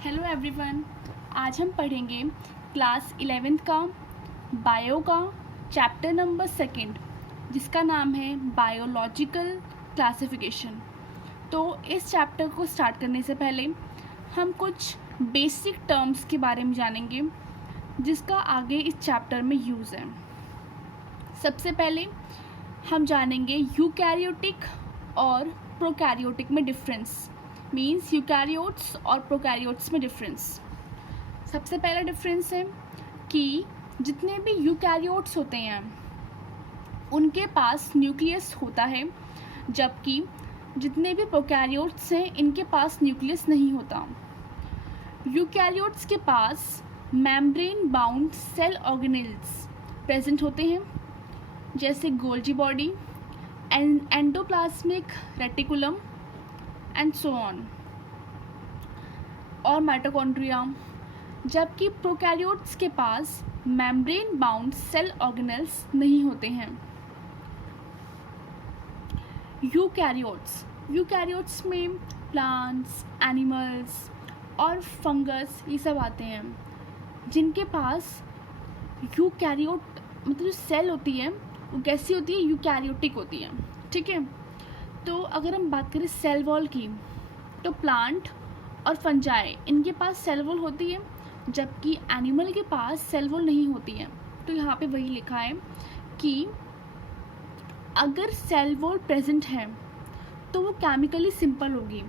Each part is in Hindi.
Hello everyone. आज हम पढ़ेंगे क्लास 11th का बायो का चैप्टर नंबर 2 जिसका नाम है बायोलॉजिकल क्लासिफिकेशन। तो इस चैप्टर को स्टार्ट करने से पहले हम कुछ बेसिक टर्म्स के बारे में जानेंगे जिसका आगे इस चैप्टर में यूज़ है। सबसे पहले हम जानेंगे यूकैरियोटिक और प्रोकैरियोटिक में डिफरेंस, मीन्स यूकैरियोट्स और प्रोकैरियोट्स में डिफरेंस। सबसे पहला डिफरेंस है कि जितने भी यूकैरियोट्स होते हैं उनके पास न्यूक्लियस होता है, जबकि जितने भी प्रोकैरियोट्स हैं इनके पास न्यूक्लियस नहीं होता। यूकैरियोट्स के पास membrane bound cell organelles present होते हैं, जैसे Golgi body, endoplasmic reticulum and so on, और माइटोकॉन्ड्रिया। जबकि प्रोकैरियोट्स के पास मेम्ब्रेन बाउंड सेल ऑर्गेनेल्स नहीं होते हैं। यूकैरियोट्स में प्लांट्स, एनिमल्स और फंगस ये सब आते हैं, जिनके पास यूकैरियोट मतलब जो सेल होती है वो कैसी होती है, यूकैरियोटिक होती है। ठीक है, तो अगर हम बात करें सेल वॉल की, तो प्लांट और फंजाई इनके पास सेल वॉल होती है, जबकि एनिमल के पास सेल वॉल नहीं होती है। तो यहाँ पे वही लिखा है कि अगर सेल वॉल प्रेजेंट है तो वो केमिकली सिंपल होगी।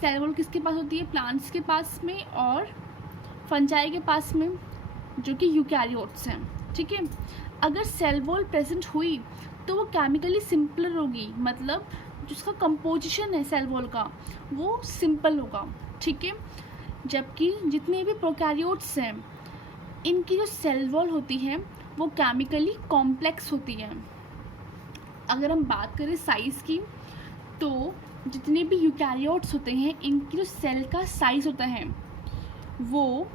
सेल वॉल किसके पास होती है, प्लांट्स के पास में और फंजाई के पास में, जो कि यूकैरियोट्स हैं। ठीक है, अगर सेल वॉल प्रेजेंट हुई तो वो केमिकली सिंपलर होगी, मतलब जिसका कंपोजिशन है सेल वॉल का वो सिंपल होगा। ठीक है, जबकि जितने भी प्रोकैरियोट्स हैं इनकी जो सेल वॉल होती है वो केमिकली कॉम्प्लेक्स होती है। अगर हम बात करें साइज़ की, तो जितने भी यूकैरियोट्स होते हैं इनकी जो सेल का साइज़ होता है वो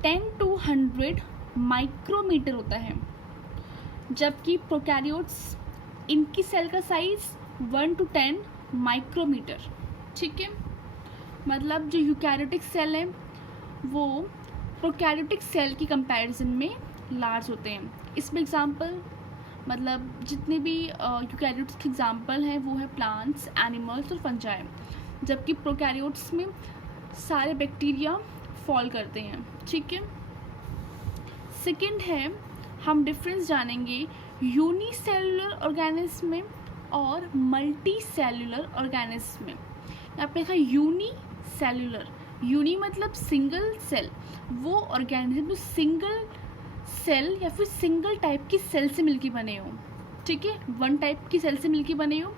10 to 100 माइक्रोमीटर होता है, जबकि प्रोकैरियोट्स इनकी सेल का साइज़ 1 to 10 माइक्रोमीटर। ठीक है, मतलब जो यूकैरियोटिक सेल है वो प्रोकैरियोटिक सेल की कंपैरिजन में लार्ज होते हैं। इसमें एग्जांपल मतलब जितने भी यूकैरियोट्स के एग्जांपल हैं वो है प्लांट्स, एनिमल्स और फंजाई, जबकि प्रोकैरियोट्स में सारे बैक्टीरिया फॉल करते हैं। ठीक है, सेकंड है हम डिफरेंस जानेंगे यूनिसेलुलर ऑर्गेनिज्म में और मल्टी सेलुलर ऑर्गेनिज्म में। यहाँ पे लिखा यूनिसेलुलर, यूनी मतलब सिंगल सेल, वो ऑर्गेनिज्म जो सिंगल सेल या फिर सिंगल टाइप की सेल से मिलकर बने हो। ठीक है, वन टाइप की सेल से मिलकर बने हो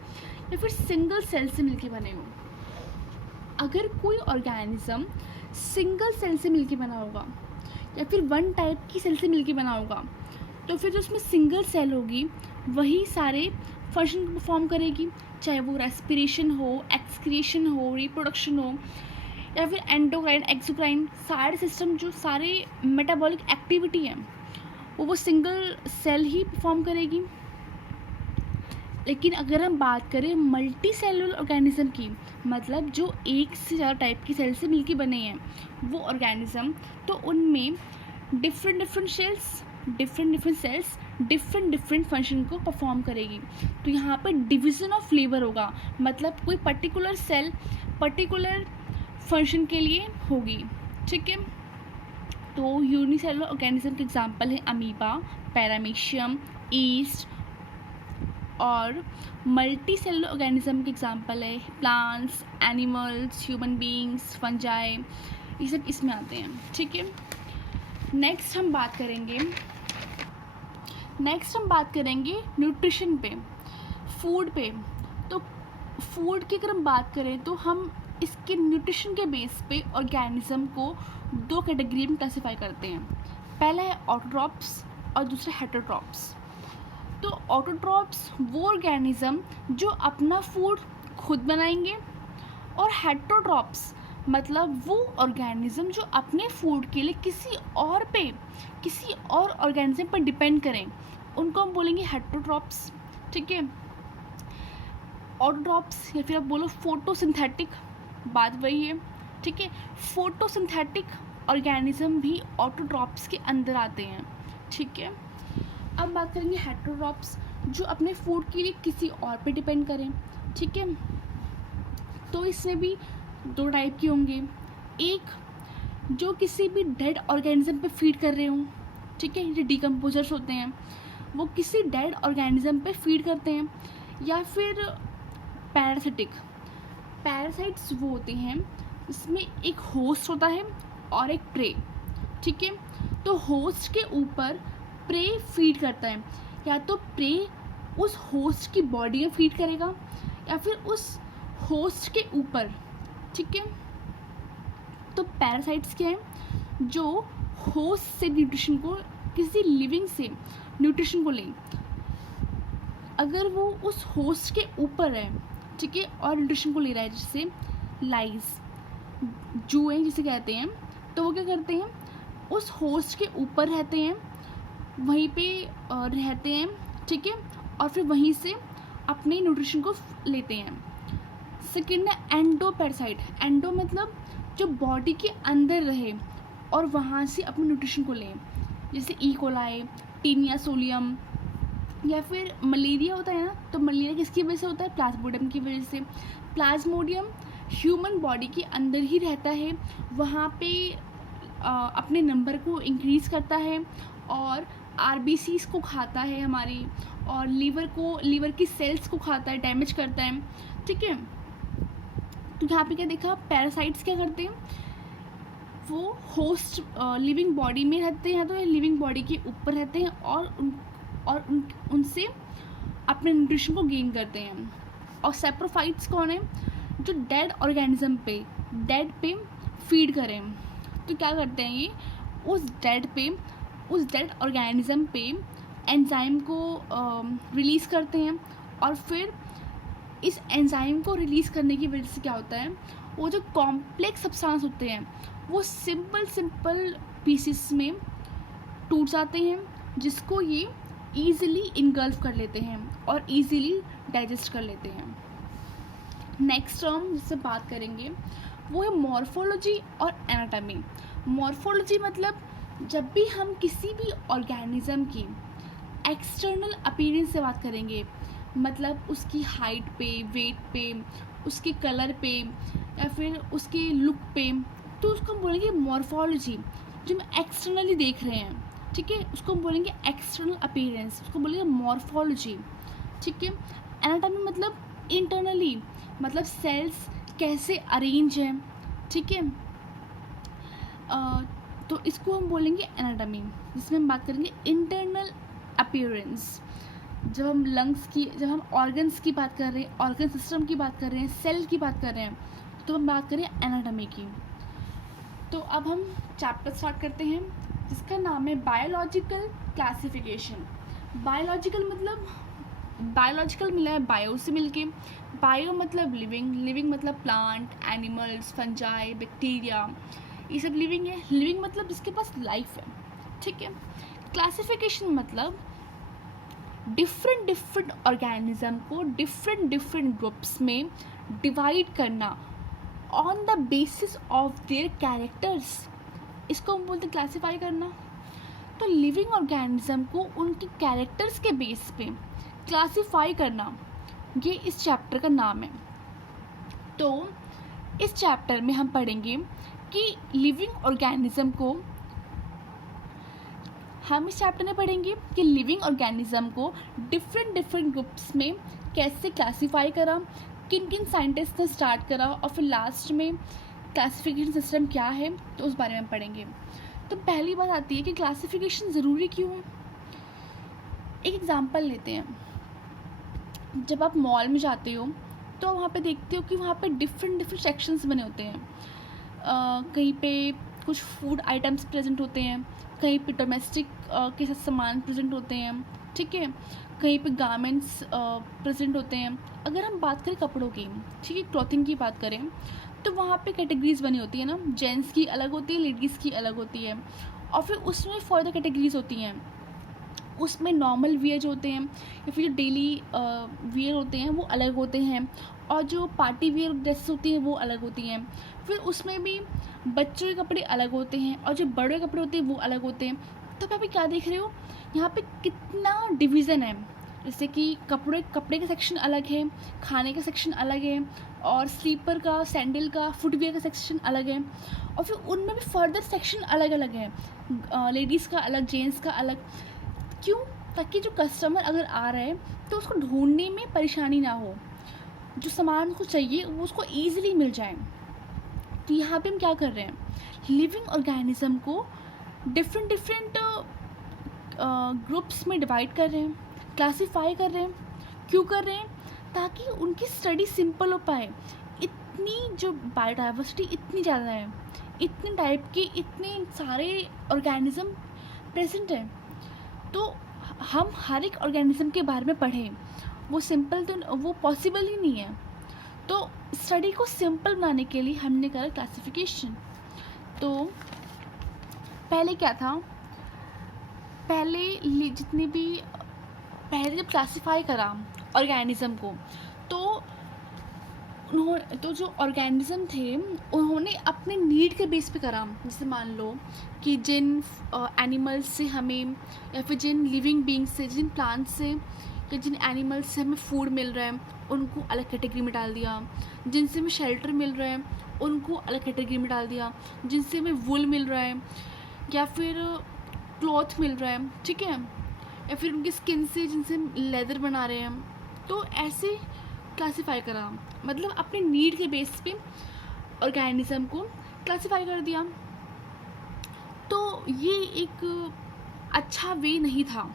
या फिर सिंगल सेल से मिलकर बने हो। अगर कोई ऑर्गेनिज्म सिंगल सेल से मिलकर बना होगा या फिर वन टाइप की सेल से मिलकर बना होगा, तो फिर जो उसमें सिंगल सेल होगी वही सारे फंक्शन परफॉर्म करेगी, चाहे वो रेस्पिरेशन हो, एक्सक्रीशन हो, रिप्रोडक्शन हो, या फिर एंडोक्राइन, एक्सोक्राइन, सारे सिस्टम जो सारे मेटाबॉलिक एक्टिविटी है वो सिंगल सेल ही परफॉर्म करेगी। लेकिन अगर हम बात करें मल्टी सेलुलर ऑर्गेनिज्म की, मतलब जो एक से ज़्यादा टाइप की सेल से मिलकर बने हैं वो ऑर्गेनिज्म, तो उनमें डिफरेंट सेल्स डिफरेंट फंक्शन को परफॉर्म करेगी। तो यहाँ पर डिवीज़न ऑफ लेबर होगा, मतलब कोई पर्टिकुलर सेल पर्टिकुलर फंक्शन के लिए होगी। ठीक है, तो यूनिसेलुलर ऑर्गेनिज्म के एग्जांपल है अमीबा, पैरामीशियम, ईस्ट, और मल्टी सेलुलर ऑर्गेनिज्म के एग्जांपल है plants, animals, human beings, fungi, ये सब इसमें आते हैं। ठीक है, नेक्स्ट हम बात करेंगे न्यूट्रिशन पे, फूड पे। तो फूड की अगर हम बात करें तो हम इसके न्यूट्रिशन के बेस पे ऑर्गेनिज्म को 2 कैटेगरी में क्लासीफाई करते हैं। पहला है ऑटोट्रॉप्स और दूसरा हेटेरोट्रॉप्स। तो ऑटोट्रॉप्स वो ऑर्गेनिज्म जो अपना फूड खुद बनाएंगे, और हेटेरोट्रॉप्स मतलब वो ऑर्गेनिज्म जो अपने फूड के लिए किसी और ऑर्गेनिज्म पर डिपेंड करें, उनको हम बोलेंगे हेटेरोट्रॉप्स। ठीक है, ऑटोट्रॉप्स या फिर आप बोलो फोटोसिंथेटिक, बात वही है। ठीक है। फोटोसिंथेटिक ऑर्गेनिज्म भी ऑटोट्रॉप्स के अंदर आते हैं, ठीक है। अब बात करेंगे हेटेरोट्रॉप्स, जो अपने फूड के लिए किसी और पे डिपेंड करें, ठीक है। तो इसमें भी दो टाइप के होंगे, एक जो किसी भी डेड ऑर्गेनिज्म पे फीड कर रहे हों, ठीक है, जो डिकम्पोजर्स होते हैं वो किसी डेड ऑर्गेनिज्म पे फीड करते हैं, या फिर पैरासिटिक। पैरासाइट्स वो होते हैं इसमें एक होस्ट होता है और एक प्रे, ठीक है। तो होस्ट के ऊपर प्रे फीड करता है, या तो प्रे उस होस्ट की बॉडी में फीड करेगा या फिर उस होस्ट के ऊपर, ठीक है। तो पैरासाइट्स क्या है, जो होस्ट से न्यूट्रिशन को, किसी लिविंग से न्यूट्रिशन को लें, अगर वो उस होस्ट के ऊपर है, ठीक है, और न्यूट्रिशन को ले रहा है, जैसे लाइस, जुएं जिसे कहते हैं, तो वो क्या करते हैं, उस होस्ट के ऊपर रहते हैं, वहीं पे रहते हैं, ठीक है, और फिर वहीं से अपने न्यूट्रिशन को लेते हैं। सेकेंड है एंडोपैरासाइट। एंडो मतलब जो बॉडी के अंदर रहे और वहाँ से अपने न्यूट्रिशन को लें, जैसे ई कोलाई, टीनिया सोलियम, या फिर मलेरिया होता है ना, तो मलेरिया किसकी वजह से होता है, प्लाज्मोडियम की वजह से। प्लाज्मोडियम ह्यूमन बॉडी के अंदर ही रहता है, वहाँ पे अपने नंबर को इंक्रीज़ करता है और आरबीसीज को खाता है हमारी, और लीवर की सेल्स को खाता है, डैमेज करता है, ठीक है। तो यहाँ पे क्या देखा, पैरासाइट्स क्या करते हैं, वो होस्ट लिविंग बॉडी में रहते हैं, तो ये लिविंग बॉडी के ऊपर रहते हैं और उनसे अपने न्यूट्रिशन को गेन करते हैं। और सेप्रोफाइट्स कौन है, जो डेड ऑर्गेनिज्म पे फीड करें। तो क्या करते हैं ये, उस डेड ऑर्गेनिज्म पे एंजाइम को रिलीज़ करते हैं, और फिर इस एंजाइम को रिलीज़ करने की वजह से क्या होता है, वो जो कॉम्प्लेक्स सब्सटेंस होते हैं वो सिंपल पीसेस में टूट जाते हैं, जिसको ये ईज़िली इनगल्फ कर लेते हैं और ईज़िली डाइजेस्ट कर लेते हैं। नेक्स्ट टर्म जिससे बात करेंगे वो है मॉर्फोलॉजी और एनाटॉमी। मॉर्फोलॉजी मतलब जब भी हम किसी भी ऑर्गेनिज्म की एक्सटर्नल अपीयरेंस से बात करेंगे, मतलब उसकी हाइट पे, वेट पे, उसके कलर पे, या फिर उसके लुक पे, तो उसको हम बोलेंगे मॉर्फोलॉजी, जो हम एक्सटर्नली देख रहे हैं, ठीक है, उसको हम बोलेंगे एक्सटर्नल अपीयरेंस, उसको बोलेंगे मॉर्फोलॉजी, ठीक है। एनाटॉमी मतलब इंटरनली, मतलब सेल्स कैसे अरेंज हैं, ठीक है, तो इसको हम बोलेंगे एनाटॉमी, जिसमें हम बात करेंगे इंटरनल अपीयरेंस। जब हम ऑर्गन्स की बात कर रहे हैं, ऑर्गन सिस्टम की बात कर रहे हैं, सेल की बात कर रहे हैं, तो हम बात करें एनाटॉमी की। तो अब हम चैप्टर स्टार्ट करते हैं, जिसका नाम है बायोलॉजिकल क्लासिफिकेशन। बायोलॉजिकल मतलब बायोलॉजिकल मिला है बायो से मिलके, बायो मतलब लिविंग मतलब प्लांट, एनिमल्स, फंजाई, बैक्टीरिया, ये सब लिविंग है। लिविंग मतलब जिसके पास लाइफ है, ठीक है। क्लासिफिकेशन मतलब डिफरेंट ऑर्गेनिज्म को डिफरेंट ग्रुप्स में डिवाइड करना on the basis of their characters, इसको हम बोलते हैं क्लासीफाई करना। तो लिविंग ऑर्गेनिज्म को उनके कैरेक्टर्स के बेस पे क्लासीफाई करना, ये इस चैप्टर का नाम है। तो इस चैप्टर में हम पढ़ेंगे कि लिविंग ऑर्गेनिज्म को लिविंग ऑर्गेनिज्म को डिफरेंट ग्रुप्स में कैसे क्लासीफाई करा, किन किन साइंटिस्ट ने स्टार्ट करा, और फिर लास्ट में क्लासिफिकेशन सिस्टम क्या है, तो उस बारे में पढ़ेंगे। तो पहली बात आती है कि क्लासिफिकेशन ज़रूरी क्यों है। एक एग्जांपल लेते हैं, जब आप मॉल में जाते हो तो वहाँ पे देखते हो कि वहाँ पे डिफरेंट सेक्शंस बने होते हैं। कहीं पे कुछ फूड आइटम्स प्रेजेंट होते हैं, कहीं पे डोमेस्टिक के साथ सामान प्रेजेंट होते हैं, ठीक है, कहीं पे गारमेंट्स प्रेजेंट होते हैं। अगर हम बात करें कपड़ों की, ठीक है, क्लॉथिंग की बात करें, तो वहाँ पे कैटेगरीज बनी होती है ना, जेंट्स की अलग होती है, लेडीज़ की अलग होती है, और फिर उसमें फर्दर कैटेगरीज होती हैं। उसमें नॉर्मल वियर जो होते हैं या फिर जो डेली वियर होते हैं वो अलग होते हैं, और जो पार्टी वियर ड्रेसेस होती हैं वो अलग होती हैं। फिर उसमें भी बच्चों के कपड़े अलग होते हैं और जो बड़े कपड़े होते हैं वो अलग होते हैं। तो आप अभी क्या देख रहे हो, यहाँ पे कितना डिवीज़न है। जैसे कि कपड़े का सेक्शन अलग है, खाने का सेक्शन अलग है, और स्लीपर का, सैंडल का, फुटवियर का सेक्शन अलग है, और फिर उनमें भी फर्दर सेक्शन अलग अलग है, लेडीज़ का अलग, जेंट्स का अलग। क्यों? ताकि जो कस्टमर अगर आ रहा है तो उसको ढूंढने में परेशानी ना हो, जो सामान उसको चाहिए वो उसको ईजिली मिल जाए। तो यहाँ पे हम क्या कर रहे हैं, लिविंग ऑर्गेनिज्म को डिफरेंट ग्रुप्स में डिवाइड कर रहे हैं, क्लासीफाई कर रहे हैं। क्यों कर रहे हैं? ताकि उनकी स्टडी सिंपल हो पाए। इतनी जो बायोडाइवर्सिटी इतनी ज़्यादा है, इतने टाइप के इतने सारे ऑर्गेनिज्म प्रेजेंट है, तो हम हर एक ऑर्गेनिज्म के बारे में पढ़ें वो सिंपल तो वो पॉसिबल ही नहीं है। तो स्टडी को सिंपल बनाने के लिए हमने करा क्लासिफिकेशन। तो पहले क्या था, पहले जब क्लासिफाई करा ऑर्गेनिज्म को, तो जो ऑर्गेनिज्म थे उन्होंने अपने नीड के बेस पे करा। जैसे मान लो कि जिन एनिमल्स से हमें, या फिर जिन लिविंग बींग्स से, जिन प्लांट्स से या जिन एनिमल्स से हमें फूड मिल रहा है उनको अलग कैटेगरी में डाल दिया, जिनसे हमें शेल्टर मिल रहा है उनको अलग कैटेगरी में डाल दिया, जिनसे हमें वुल मिल रहा है या फिर क्लॉथ मिल रहा है, ठीक है, या फिर उनकी स्किन से जिनसे लेदर बना रहे हैं, तो ऐसे क्लासीफाई करा। मतलब अपने नीड के बेस पे ऑर्गेनिज्म को क्लासीफाई कर दिया। तो ये एक अच्छा वे नहीं था।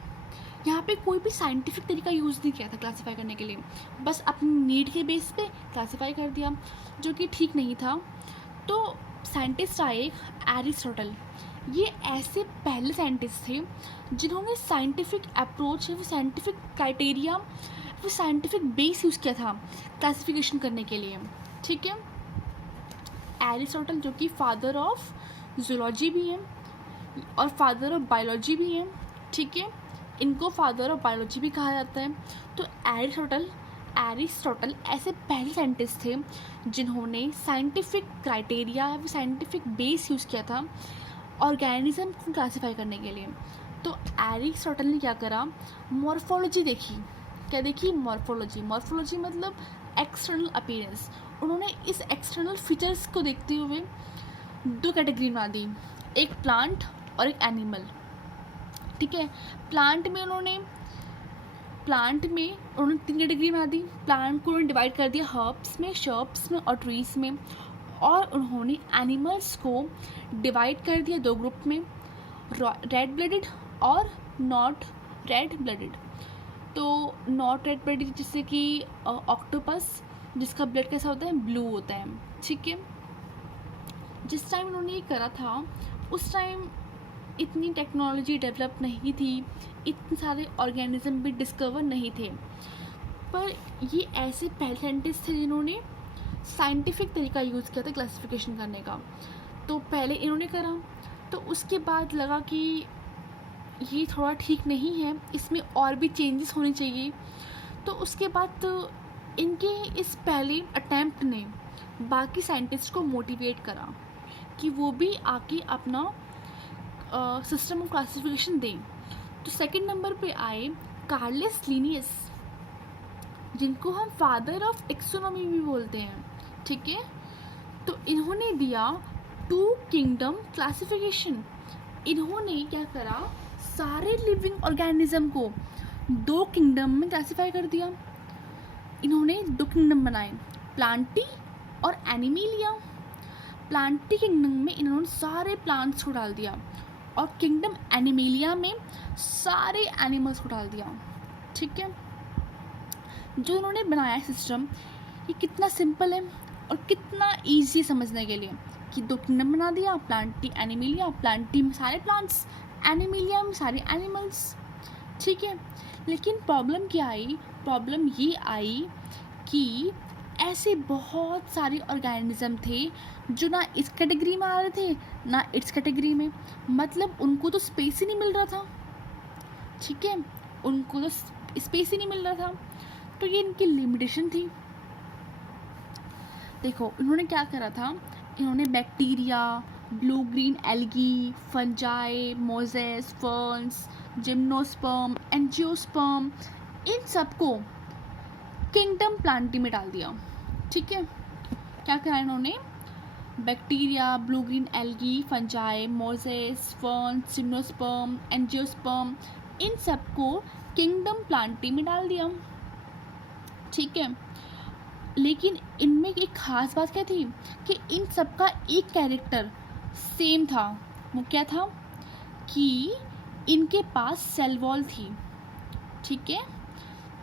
यहाँ पे कोई भी साइंटिफिक तरीका यूज़ नहीं किया था क्लासीफाई करने के लिए, बस अपनी नीड के बेस पे क्लासीफाई कर दिया, जो कि ठीक नहीं था। तो साइंटिस्ट आए एरिस्टोटल। ये ऐसे पहले साइंटिस्ट थे जिन्होंने साइंटिफिक अप्रोच, वो साइंटिफिक क्राइटेरिया, वो साइंटिफिक बेस यूज़ किया था क्लासिफिकेशन करने के लिए, ठीक है। एरिस्टोटल जो कि फादर ऑफ जूलॉजी भी हैं और फादर ऑफ बायोलॉजी भी हैं, ठीक है, इनको फादर ऑफ बायोलॉजी भी कहा जाता है। तो एरिस्टोटल ऐसे पहले साइंटिस्ट थे जिन्होंने scientific criteria, scientific base use किया था ऑर्गेनिज्म को क्लासीफाई करने के लिए। तो एरिस्टोटल ने क्या करा, मॉर्फोलॉजी देखी। क्या देखी? मॉर्फोलॉजी मतलब एक्सटर्नल अपीयरेंस। उन्होंने इस एक्सटर्नल फीचर्स को देखते हुए दो कैटेगरी बना दी, एक प्लांट और एक एनिमल, ठीक है। प्लांट में उन्होंने 3 कैटेगरी बना दी। प्लांट को उन्होंने डिवाइड कर दिया हर्ब्स में, शर्ब्स में और ट्रीज में। और उन्होंने एनिमल्स को डिवाइड कर दिया 2 ग्रुप में, रेड ब्लडेड और नॉट रेड ब्लडेड। तो नॉट रेड ब्लडेड जैसे कि ऑक्टोपस, जिसका ब्लड कैसा होता है, ब्लू होता है, ठीक है। जिस टाइम उन्होंने ये करा था उस टाइम इतनी टेक्नोलॉजी डेवलप नहीं थी, इतने सारे ऑर्गेनिज्म भी डिस्कवर नहीं थे, पर ये ऐसे पहले साइंटिस्ट थे जिन्होंने साइंटिफिक तरीका यूज़ किया था क्लासिफिकेशन करने का। तो पहले इन्होंने करा, तो उसके बाद लगा कि ये थोड़ा ठीक नहीं है, इसमें और भी चेंजेस होने चाहिए। तो उसके बाद इनके इस पहले अटैम्प्ट ने बाकी साइंटिस्ट को मोटिवेट करा कि वो भी आके अपना सिस्टम ऑफ क्लासिफिकेशन दें। तो सेकंड नंबर पे आए कार्लस लिनियस, जिनको हम फादर ऑफ टेक्सोनॉमी भी बोलते हैं, ठीक है। तो इन्होंने दिया 2 किंगडम क्लासिफिकेशन। इन्होंने क्या करा, सारे लिविंग ऑर्गेनिज्म को 2 किंगडम में क्लासिफाई कर दिया। इन्होंने 2 किंगडम बनाए, प्लांटी और एनिमिलिया। प्लांटी किंगडम में इन्होंने सारे प्लांट्स को डाल दिया और किंगडम एनिमिलिया में सारे एनिमल्स को डाल दिया, ठीक है। जो इन्होंने बनाया सिस्टम, ये कितना सिंपल है और कितना ईजी समझने के लिए कि 2 किंगडम बना दिया, प्लांटी एनिमिलिया, प्लांटी में सारे प्लांट्स, एनिमिलिया में सारे एनिमल्स, ठीक है। लेकिन प्रॉब्लम क्या आई? प्रॉब्लम ये आई कि ऐसे बहुत सारे ऑर्गेनिज्म थे जो ना इस कैटेगरी में आ रहे थे ना इस कैटेगरी में, मतलब उनको तो स्पेस ही नहीं मिल रहा था। ठीक है, उनको तो स्पेस ही नहीं मिल रहा था, तो ये इनकी लिमिटेशन थी। देखो इन्होंने क्या करा था, इन्होंने bacteria, blue green algae, fungi, mosses, ferns, gymnosperm, angiosperm, इन सबको किंगडम प्लांटी में डाल दिया। ठीक है, क्या करा इन्होंने, bacteria, blue green algae, fungi, mosses, ferns, gymnosperm, angiosperm, इन सबको किंगडम प्लांटी में डाल दिया। ठीक है, लेकिन इनमें एक ख़ास बात क्या थी कि इन सबका एक कैरेक्टर सेम था। वो क्या था कि इनके पास सेल वॉल थी। ठीक है,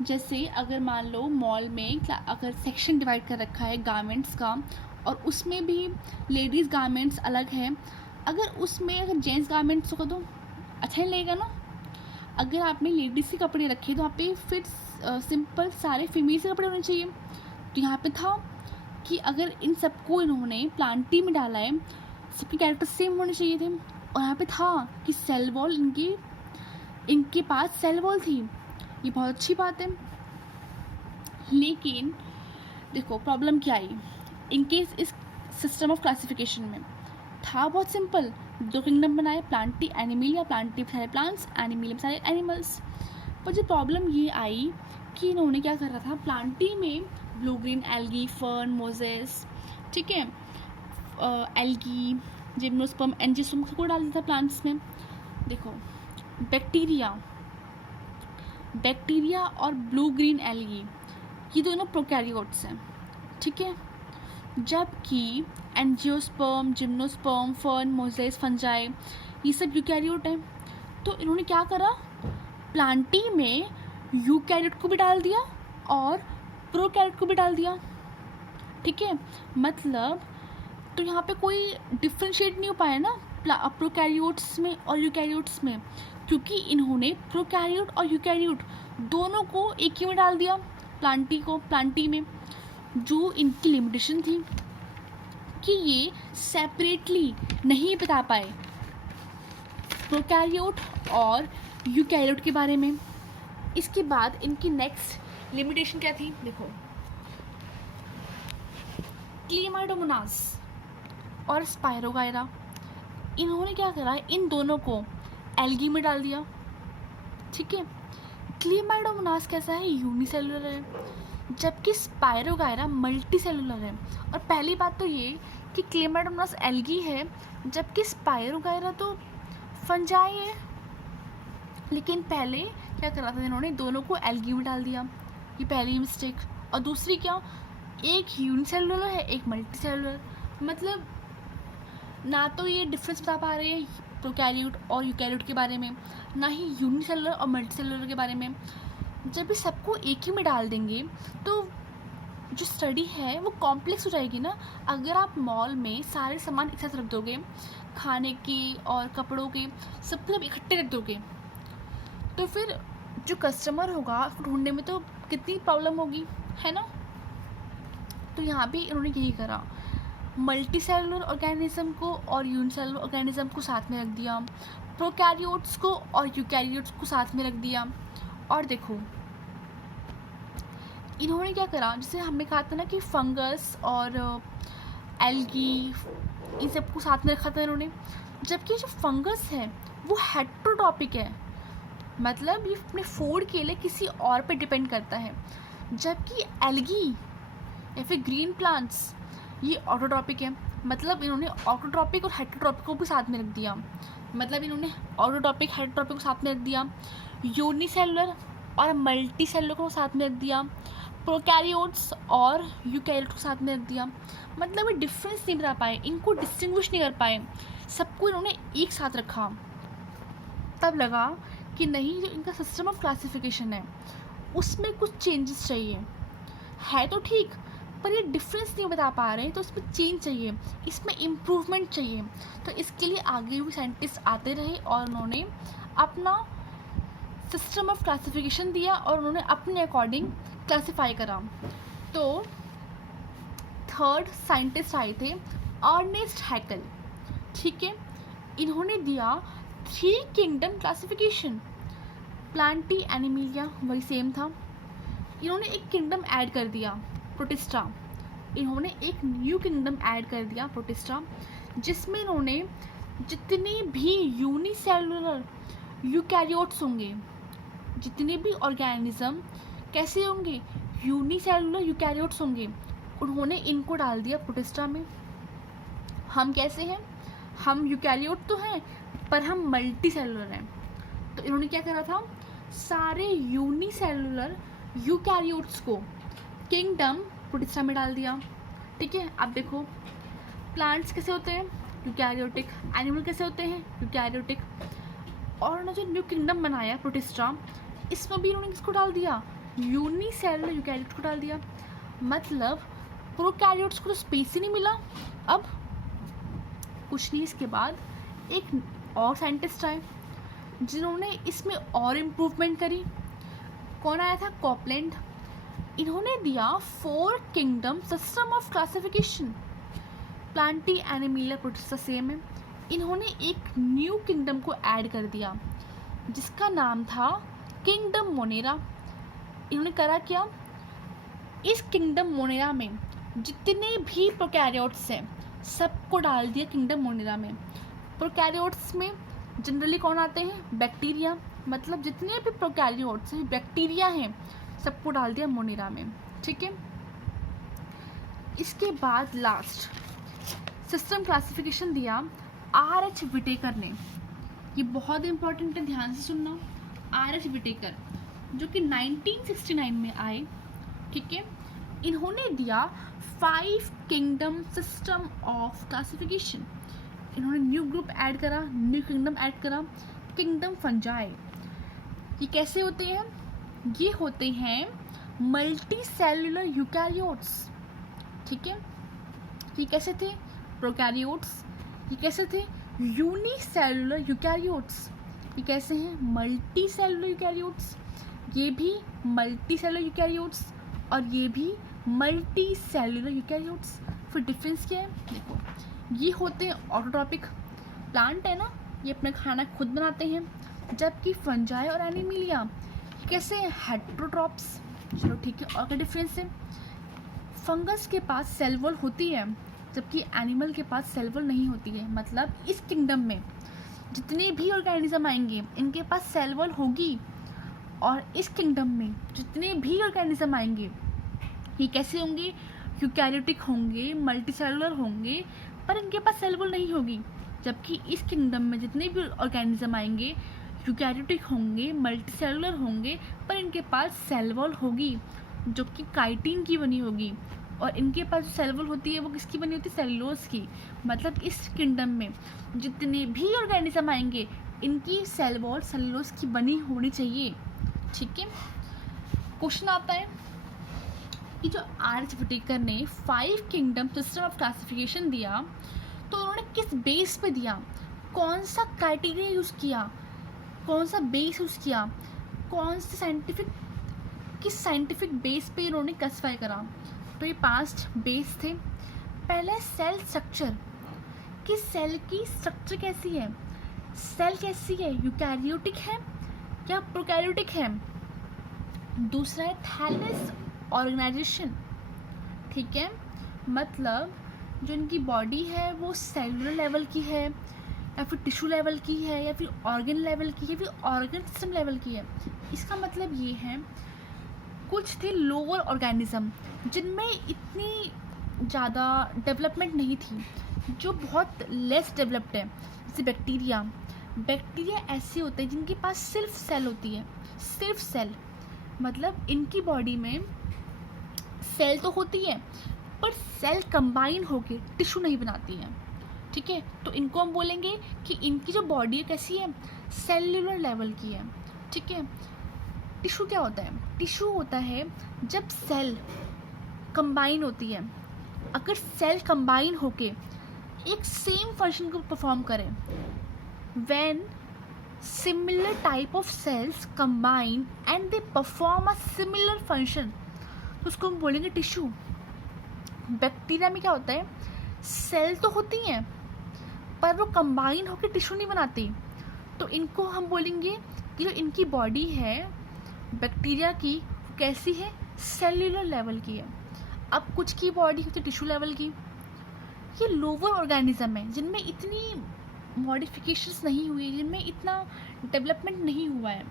जैसे अगर मान लो मॉल में अगर सेक्शन डिवाइड कर रखा है गारमेंट्स का, और उसमें भी लेडीज़ गारमेंट्स अलग हैं, अगर उसमें अगर जेंट्स गारमेंट्स को तो अच्छा नहीं लगेगा ना। अगर आपने लेडीज़ के कपड़े रखे तो आप पे फिर सिंपल सारे फीमेल्स के कपड़े होने चाहिए। तो यहाँ पे था कि अगर इन सबको इन्होंने प्लांटी में डाला है, सबके कैरेक्टर सेम होने चाहिए थे, और यहाँ पे था कि सेल वॉल इनके पास सेल वॉल थी। ये बहुत अच्छी बात है। लेकिन देखो प्रॉब्लम क्या आई इनके इस सिस्टम ऑफ क्लासिफिकेशन में, था बहुत सिंपल, दो किंगडम बनाए, प्लांटी एनिमल, या प्लांटी में सारे प्लांट्स, एनिमल में सारे एनिमल्स। पर जो प्रॉब्लम ये आई कि इन्होंने क्या कर रहा था, प्लांटी में blue green algae, fern, Moses, ठीक है, एल्गी, जिम्नोस्पर्म, एंजियोस्पर्म को डाल दिया था प्लांट्स में। देखो बैक्टीरिया और ब्लू ग्रीन एल्गी ये दोनों प्रोकैरियोट्स हैं। ठीक है, जबकि angiosperm, gymnosperm, fern, Moses, fungi ये सब यूकैरियोट हैं। तो इन्होंने क्या करा, प्लांटी में यूकैरियोट को भी डाल दिया और प्रोकैरियोट को भी डाल दिया। ठीक है, मतलब तो यहाँ पे कोई डिफ्रेंशिएट नहीं हो पाया ना प्रोकैरियोट्स में और यूकैरियोट्स में, क्योंकि इन्होंने प्रोकैरियोट और यूकैरियोट दोनों को एक ही में डाल दिया प्लांटी में। जो इनकी लिमिटेशन थी कि ये सेपरेटली नहीं बता पाए प्रोकैरियोट और यूकैरियोट के बारे में। इसके बाद इनकी नेक्स्ट लिमिटेशन क्या थी, देखो क्लेमाइडोमोनास और स्पायरोगायरा, इन्होंने क्या करा, इन दोनों को एल्गी में डाल दिया। ठीक है, क्लेमाइडोमोनास कैसा है, यूनिसेलुलर है, जबकि स्पायरोगायरा मल्टी सेलुलर है। और पहली बात तो ये कि क्लेमाइडोमोनास एल्गी है, जबकि स्पायरोगायरा तो फंजाई है। लेकिन पहले क्या करा था इन्होंने, दोनों को एल्गी में डाल दिया, ये पहली मिस्टेक। और दूसरी क्या, एक यूनिसेलुलर है, एक मल्टी सेलुलर, मतलब ना तो ये डिफरेंस बता पा रहे हैं प्रोकैरियोट और यूकैरियोट के बारे में, ना ही यूनिसेलुलर और मल्टी सेलुलर के बारे में। जब भी सबको एक ही में डाल देंगे तो जो स्टडी है वो कॉम्प्लेक्स हो जाएगी ना। अगर आप मॉल में सारे सामान एक साथ रख दोगे, खाने के और कपड़ों के सब इकट्ठे रख दोगे, तो फिर जो कस्टमर होगा उसको ढूंढने में तो कितनी प्रॉब्लम होगी, है ना। तो यहाँ भी इन्होंने यही करा, मल्टी सेलुलर ऑर्गेनिज्म को और यूनिसेलुलर ऑर्गेनिज्म को साथ में रख दिया, प्रोकैरियोट्स को और यूकैरियोट्स को साथ में रख दिया। और देखो इन्होंने क्या करा, जैसे हमने कहा था ना कि फंगस और एल्गी इन सबको साथ में रखा था इन्होंने, जबकि जो फंगस है वो हेट्रोटॉपिक है, मतलब ये अपने फूड के लिए किसी और पे डिपेंड करता है, जबकि एल्गी या फिर ग्रीन प्लांट्स ये ऑटोट्रॉपिक है। मतलब इन्होंने ऑटोट्रॉपिक और हेट्रोट्रॉपिक को भी साथ में रख दिया, मतलब इन्होंने ऑटोट्रॉपिक हेट्रोट्रॉपिक को साथ में रख दिया, यूनिसेलुलर और मल्टी सेलुलर को साथ में रख दिया, प्रोकैरियोट्स और यूकैरियोट्स को साथ में रख दिया। मतलब ये डिफरेंस नहीं बता पाए, इनको डिस्टिंग्विश नहीं कर पाए, सबको इन्होंने एक साथ रखा। तब लगा कि नहीं, जो इनका सिस्टम ऑफ क्लासिफिकेशन है उसमें कुछ चेंजेस चाहिए, है तो ठीक पर ये डिफरेंस नहीं बता पा रहे हैं, तो इसमें चेंज चाहिए, इसमें इम्प्रूवमेंट चाहिए। तो इसके लिए आगे भी साइंटिस्ट आते रहे और उन्होंने अपना सिस्टम ऑफ क्लासिफिकेशन दिया और उन्होंने अपने अकॉर्डिंग क्लासिफाई करा। तो थर्ड साइंटिस्ट आए थे अर्नेस्ट हैकल। ठीक है, इन्होंने दिया 3 किंगडम क्लासिफिकेशन। प्लांटी एनिमिलिया वही सेम था। इन्होंने एक किंगडम ऐड कर दिया, प्रोटिस्टा। इन्होंने एक न्यू किंगडम ऐड कर दिया, प्रोटिस्टा, जिसमें इन्होंने जितने भी यूनिसेलुलर यूकैरियोट्स होंगे, जितने भी ऑर्गेनिज्म कैसे होंगे, यूनिसेलुलर यूकैरियोट्स होंगे, उन्होंने इनको डाल दिया प्रोटिस्टा में। हम कैसे हैं? हम यूकैरियोट तो हैं पर हम मल्टी सेलुलर हैं। तो इन्होंने क्या करा था, सारे यूनिसेलुलर यूकैरियोट्स को किंगडम प्रोटिस्टा में डाल दिया। ठीक है, अब देखो प्लांट्स कैसे होते हैं, यूकैरियोटिक। एनिमल कैसे होते हैं, यूकैरियोटिक। और उन्होंने जो न्यू किंगडम बनाया प्रोटिस्टा, इसमें भी इन्होंने किसको डाल दिया, यूनिसेलुलर यूकैरियोट्स को डाल दिया। मतलब प्रोकैरियोट्स को तो स्पेस ही नहीं मिला। अब कुछ नहीं, इसके बाद एक और साइंटिस्ट आए जिन्होंने इसमें और इम्प्रूवमेंट करी। कौन आया था, कॉपलैंड। इन्होंने दिया 4 kingdom system of classification. Plantae Animalia protista same है। इन्होंने एक न्यू किंगडम को ऐड कर दिया जिसका नाम था किंगडम मोनेरा। इन्होंने करा क्या, इस किंगडम मोनेरा में जितने भी प्रोकैरियोट्स हैं सबको डाल दिया किंगडम मोनेरा में। प्रोकैरियोट्स में जनरली कौन आते हैं, बैक्टीरिया। मतलब जितने भी प्रोकैरियोट्स हैं, बैक्टीरिया हैं, सबको डाल दिया मोनेरा में। ठीक है, इसके बाद लास्ट सिस्टम क्लासिफिकेशन दिया R.H. विटेकर ने। ये बहुत इंपॉर्टेंट है, ध्यान से सुनना। R.H. विटेकर जो कि 1969 में आए। ठीक है, इन्होंने दिया 5 किंगडम सिस्टम ऑफ क्लासिफिकेशन। इन्होंने न्यू ग्रुप ऐड करा, न्यू किंगडम ऐड करा, किंगडम फंजाई। ये कैसे होते हैं, ये होते हैं मल्टी सेलुलर यूकैरियोट्स। ठीक है, ये कैसे थे, प्रोकैरियोट्स। ये कैसे थे, यूनिसेलुलर यूकैरियोट्स। ये कैसे हैं, मल्टी सेलुलर यूकैरियोट्स। ये भी मल्टी सेलुलर यूकैरियोट्स और ये भी मल्टी सेलुलर यूकैरियोट्स। फिर डिफरेंस क्या है, देखो ये होते हैं ऑटोट्रॉपिक। प्लांट है ना, ये अपना खाना खुद बनाते हैं, जबकि फंजाई और एनिमिलिया कैसे हैं, हेट्रोट्रॉप्स। चलो ठीक है, और क्या डिफरेंस है, फंगस के पास सेल वॉल होती है जबकि एनिमल के पास सेल वॉल नहीं होती है। मतलब इस किंगडम में जितने भी ऑर्गेनिज्म आएंगे इनके पास सेल वॉल होगी, और इस किंगडम में जितने भी ऑर्गेनिज्म आएंगे ये कैसे होंगे, यूकैरियोटिक होंगे, मल्टीसेलुलर होंगे, पर इनके पास सेल वॉल नहीं होगी। जबकि इस किंगडम में जितने भी ऑर्गेनिज्म आएंगे यूकैरियोटिक होंगे, मल्टीसेलुलर होंगे, पर इनके पास सेल वॉल होगी जो कि काइटिन की बनी होगी। और इनके पास जो सेल वॉल होती है वो किसकी बनी होती है, सेलुलोज की। मतलब इस किंगडम में जितने भी ऑर्गेनिज्म आएंगे इनकी सेल वॉल सेलुलोज की बनी होनी चाहिए। ठीक है, क्वेश्चन आता है कि जो R.H. विटेकर ने 5 किंगडम सिस्टम ऑफ क्लासिफिकेशन दिया, तो उन्होंने किस बेस पे दिया, कौन सा क्राइटेरिया यूज़ किया, कौन सा बेस यूज़ किया, कौन से किस साइंटिफिक बेस पे इन्होंने क्लासिफाई करा। तो ये 5 बेस थे। पहले सेल स्ट्रक्चर, कि सेल की स्ट्रक्चर कैसी है, सेल कैसी है, यूकैरियोटिक है या प्रोकैरियोटिक है। दूसरा है थैलेस ऑर्गेनाइजेशन। ठीक है, मतलब जो इनकी बॉडी है वो सेलुलर लेवल की है या फिर टिश्यू लेवल की है या फिर ऑर्गन लेवल की है या फिर ऑर्गन सिस्टम लेवल की है। इसका मतलब ये है, कुछ थे लोअर ऑर्गेनिज्म जिनमें इतनी ज़्यादा डेवलपमेंट नहीं थी, जो बहुत लेस डेवलप्ड है, जैसे बैक्टीरिया। बैक्टीरिया ऐसे होते हैं जिनके पास सिर्फ सेल होती है, सिर्फ सेल। मतलब इनकी बॉडी में सेल तो होती है पर सेल कंबाइन होके टिश्यू नहीं बनाती है। ठीक है, तो इनको हम बोलेंगे कि इनकी जो बॉडी है कैसी है, सेल्युलर लेवल की है। ठीक है, टिश्यू क्या होता है, टिश्यू होता है जब सेल कंबाइन होती है। अगर सेल कंबाइन होके एक सेम फंक्शन को परफॉर्म करें, when similar type of cells combine and they perform a similar function, तो उसको हम बोलेंगे टिश्यू। बैक्टीरिया में क्या होता है, सेल तो होती हैं पर वो कंबाइन होकर टिश्यू नहीं बनाती, तो इनको हम बोलेंगे कि जो इनकी बॉडी है बैक्टीरिया की कैसी है, सेल्यूलर लेवल की है। अब कुछ की बॉडी होती है टिश्यू लेवल की। ये लोअर ऑर्गेनिज्म है जिनमें इतनी मॉडिफिकेशंस नहीं हुई, जिनमें इतना डेवलपमेंट नहीं हुआ है।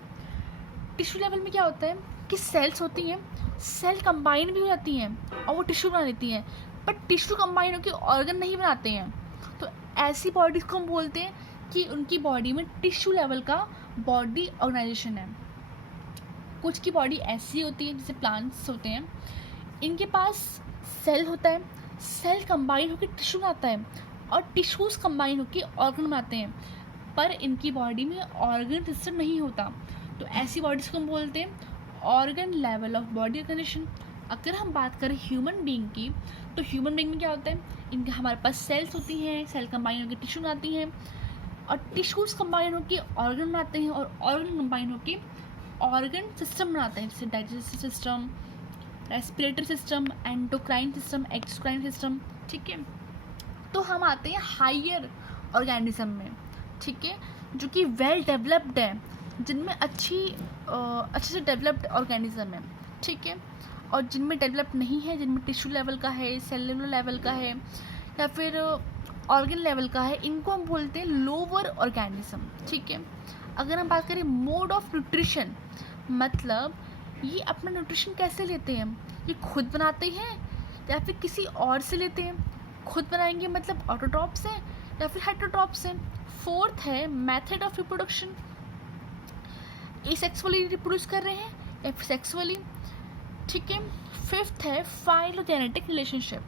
टिश्यू लेवल में क्या होता है कि सेल्स होती हैं, सेल कंबाइन भी हो जाती हैं और वो टिश्यू बना लेती हैं, बट टिश्यू कंबाइन होकर ऑर्गन नहीं बनाते हैं। तो ऐसी बॉडीज को हम बोलते हैं कि उनकी बॉडी में टिश्यू लेवल का बॉडी ऑर्गेनाइजेशन है। कुछ की बॉडी ऐसी होती है जैसे प्लांट्स होते हैं, इनके पास सेल होता है, सेल कंबाइन होकर टिश्यू बनाता है और टिश्यूज़ कंबाइन होकर ऑर्गन बनाते हैं, पर इनकी बॉडी में ऑर्गन सिस्टम नहीं होता। तो ऐसी बॉडीज़ को हम बोलते हैं organ level of body organisation. अगर हम बात करें ह्यूमन बीइंग की, तो ह्यूमन बीइंग में क्या होता है, इनके हमारे पास सेल्स होती हैं, सेल कंबाइन होकर टिश्यू बनाती हैं और टिश्यूज़ कंबाइन होकर ऑर्गन बनाते हैं और ऑर्गन कंबाइन होकर ऑर्गन सिस्टम बनाते हैं, जैसे digestive system, respiratory system, endocrine system, exocrine system. ठीक है, तो हम आते हैं हायर ऑर्गेनिज्म में, ठीक है, जो कि वेल डेवलप्ड है, जिनमें अच्छे से डेवलप्ड ऑर्गेनिज्म है। ठीक है, और जिनमें डेवलप नहीं है, जिनमें टिश्यू लेवल का है, सेलुलर लेवल का है या फिर ऑर्गन लेवल का है, इनको हम बोलते हैं लोअर ऑर्गेनिज्म। ठीक है, अगर हम बात करें मोड ऑफ न्यूट्रिशन, मतलब ये अपना न्यूट्रिशन कैसे लेते हैं, ये खुद बनाते हैं या फिर किसी और से लेते हैं। खुद बनाएंगे मतलब ऑटोट्रॉप से या फिर हेटेरोट्रॉप से। फोर्थ है method of reproduction, asexually reproduce कर रहे हैं या फिर सेक्सुअली। ठीक है, फिफ्थ है फाइलोजेनेटिक रिलेशनशिप,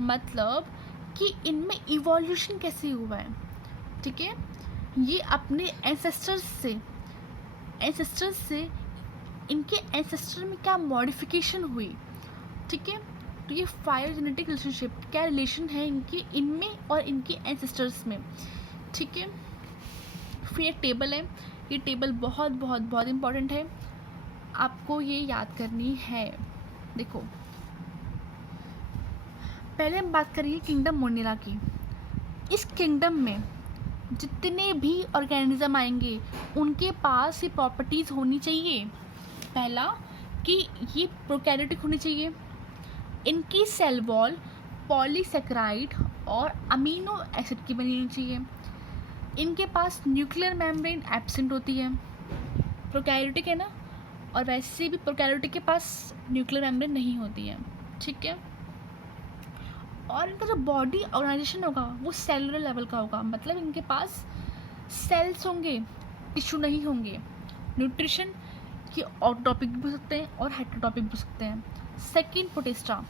मतलब कि इनमें इवोल्यूशन कैसे हुआ है। ठीक है, ये अपने एंसेस्टर्स से इनके एंसेस्टर में क्या मॉडिफिकेशन हुई। ठीक है, तो ये फाइलोजेनेटिक रिलेशनशिप क्या रिलेशन है इनमें और इनके एंसेस्टर्स में। ठीक है, फिर एक टेबल है, ये टेबल बहुत बहुत बहुत इम्पॉर्टेंट है, आपको ये याद करनी है। देखो, पहले हम बात करेंगे किंगडम मोनिरा की। इस किंगडम में जितने भी ऑर्गेनिज्म आएंगे उनके पास ये प्रॉपर्टीज़ होनी चाहिए। पहला कि ये प्रोकैरियोटिक होनी चाहिए, इनकी सेल वॉल पॉलीसेकेराइड और अमीनो एसिड की बनी होनी चाहिए, इनके पास न्यूक्लियर मेम्ब्रेन एब्सेंट होती है। प्रोकैरियोटिक है ना, और वैसे भी प्रोकैरियोटिक के पास न्यूक्लियर मेम्ब्रेन नहीं होती है। ठीक है, और इनका जो बॉडी ऑर्गेनाइजेशन होगा वो सेलुलर लेवल का होगा, मतलब इनके पास सेल्स होंगे, टिश्यू नहीं होंगे। न्यूट्रिशन की ऑटोटॉपिक भी हो सकते हैं और हेटेरोटॉपिक भी हो सकते हैं। सेकेंड, प्रोटिस्टा,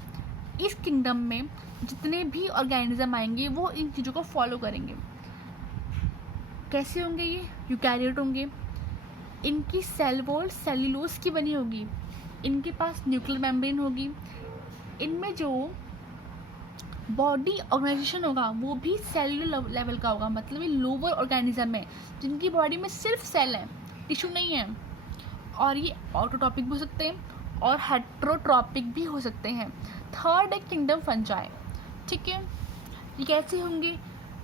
इस किंगडम में जितने भी ऑर्गेनिज्म आएंगे वो इन चीज़ों को फॉलो करेंगे। कैसे होंगे ये, यूकैरियोट होंगे, इनकी सेल वॉल सेल्यूलोज की बनी होगी, इनके पास न्यूक्लियर मेम्ब्रेन होगी, इनमें जो बॉडी ऑर्गेनाइजेशन होगा वो भी सेलुलर लेवल का होगा, मतलब ये लोअर ऑर्गेनिज्म है जिनकी बॉडी में सिर्फ सेल है, टिश्यू नहीं है। और ये ऑटोटॉपिक भी हो सकते हैं और हेटेरोट्रॉपिक भी हो सकते हैं। थर्ड है किंगडम फंजाई। ठीक है, ये कैसे होंगे,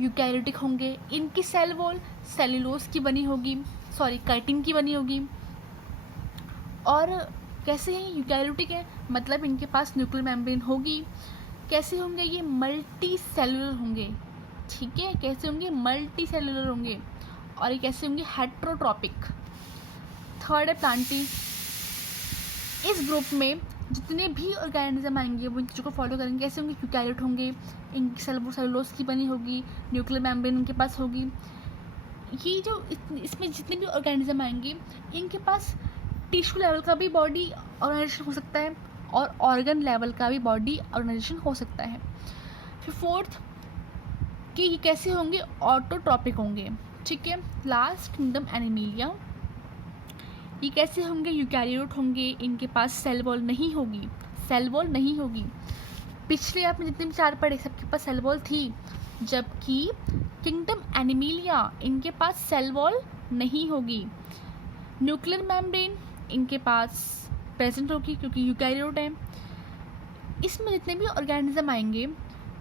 यूकैरियोटिक होंगे, इनकी सेल वॉल सेल्यूलोज की बनी होगी, काइटिन की बनी होगी। और कैसे हैं, यूकैरियोटिक है मतलब इनके पास न्यूक्लियर मेम्ब्रेन होगी। कैसे होंगे, ये मल्टी सेलुलर होंगे। ठीक है, कैसे होंगे, मल्टी सेलुलर होंगे। और ये कैसे होंगे, हेटेरोट्रॉपिक। थर्ड है प्लांटी, इस ग्रुप में जितने भी ऑर्गेनिज्म आएंगे वो इन चीज़ों को फॉलो करेंगे। कैसे होंगे, यूकैरियोट होंगे, इनकी सेलुलोज की बनी होगी, न्यूक्लियर मेम्ब्रेन इनके पास होगी। ये जो इसमें जितने भी ऑर्गेनिज्म आएंगे इनके पास टिश्यू लेवल का भी बॉडी ऑर्गेनाइजेशन हो सकता है और ऑर्गन लेवल का भी बॉडी ऑर्गेनाइजेशन हो सकता है। फिर फोर्थ कि ये कैसे होंगे, ऑटोट्रॉपिक होंगे। ठीक है, लास्ट किंगडम एनिमलिया, ये कैसे होंगे, यूकैरियोट होंगे, इनके पास सेल वॉल नहीं होगी। पिछले आपने जितने भी चार पढ़े सबके पास सेल वॉल थी, जबकि किंगडम एनिमलिया इनके पास सेल वॉल नहीं होगी। न्यूक्लियर मेम्ब्रेन इनके पास प्रेजेंट होगी क्योंकि यूकैरियोट है। इसमें जितने भी ऑर्गेनिज्म आएंगे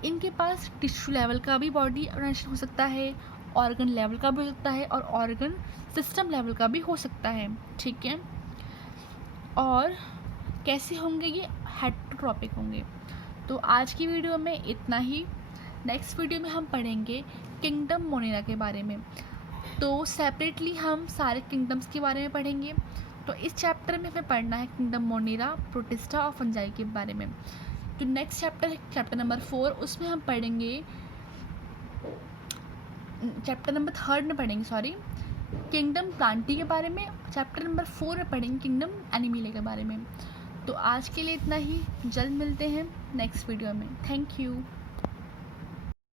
इनके पास टिश्यू लेवल का भी बॉडी ऑर्गेनाइजेशन हो सकता है ऑर्गन लेवल का भी हो सकता है और ऑर्गन सिस्टम लेवल का भी हो सकता है, ठीक है। और कैसे होंगे ये, हेटेरोट्रॉपिक होंगे। तो आज की वीडियो में इतना ही। नेक्स्ट वीडियो में हम पढ़ेंगे किंगडम मोनेरा के बारे में। तो सेपरेटली हम सारे किंगडम्स के बारे में पढ़ेंगे। तो इस चैप्टर में हमें पढ़ना है किंगडम मोनेरा, प्रोटिस्टा और फंजाई के बारे में। जो नेक्स्ट चैप्टर है चैप्टर नंबर 4, उसमें हम पढ़ेंगे चैप्टर नंबर 3 में पढ़ेंगे किंगडम प्लांटी के बारे में। चैप्टर नंबर 4 में पढ़ेंगे किंगडम एनिमिले के बारे में। तो आज के लिए इतना ही, जल्द मिलते हैं नेक्स्ट वीडियो में। Thank you.